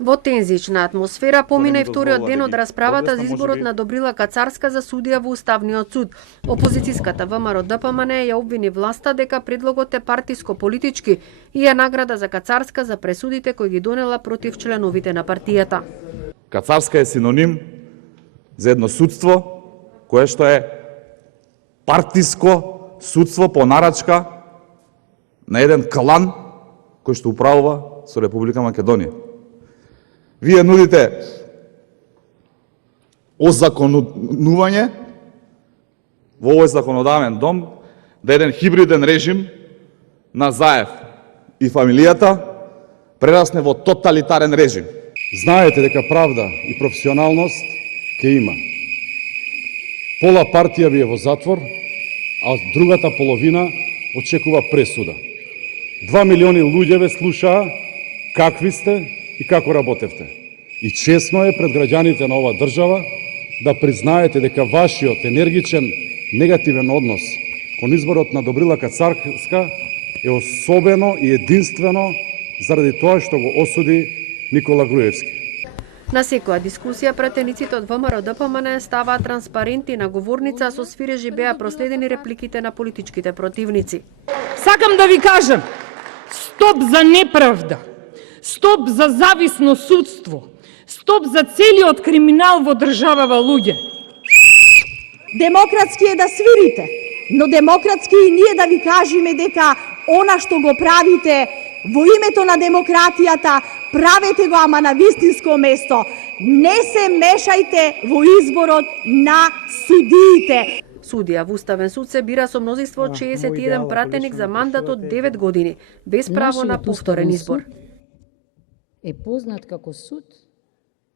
Во тензична атмосфера помина и вториот ден од расправата за изборот на Добрила Кацарска за судија во Уставниот суд. Опозицијската ВМРО ДПМН ја обвини власта дека предлогот е партиско-политички и ја награда за Кацарска за пресудите кои ги донела против членовите на партијата. Кацарска е синоним за едно судство кое што е партиско судство по нарачка на еден клан кој што управува со Република Македонија. Вие нудите озаконување во овој законодавен дом да еден хибриден режим на Заев и фамилијата прерасне во тоталитарен режим. Знаете дека правда и професионалност ќе има. Пола партија ви е во затвор, а другата половина очекува пресуда. 2 милиони луѓе ве слушаа какви сте и како работевте. И честно е пред граѓаните на оваа држава да признаете дека вашиот енергичен негативен однос кон изборот на Добрила Кацарска е особено и единствено заради тоа што го осуди Никола Груевски. На секоја дискусија пратениците од ВМРО ДПМН ставаа транспаренти на говорница, со свирежи беа проследени репликите на политичките противници. Сакам да ви кажам, стоп за неправда, стоп за зависно судство, стоп за целиот криминал во државава луѓе. Демократски е да свирите, но демократски и ние да ви кажеме дека она што го правите во името на демократијата, правете го ама на вистинско место. Не се мешајте во изборот на судиите. Судија во Уставен суд се бира со мнозинство од 61 пратеник за мандат од 9 години, без право на повторен избор. Е познат како суд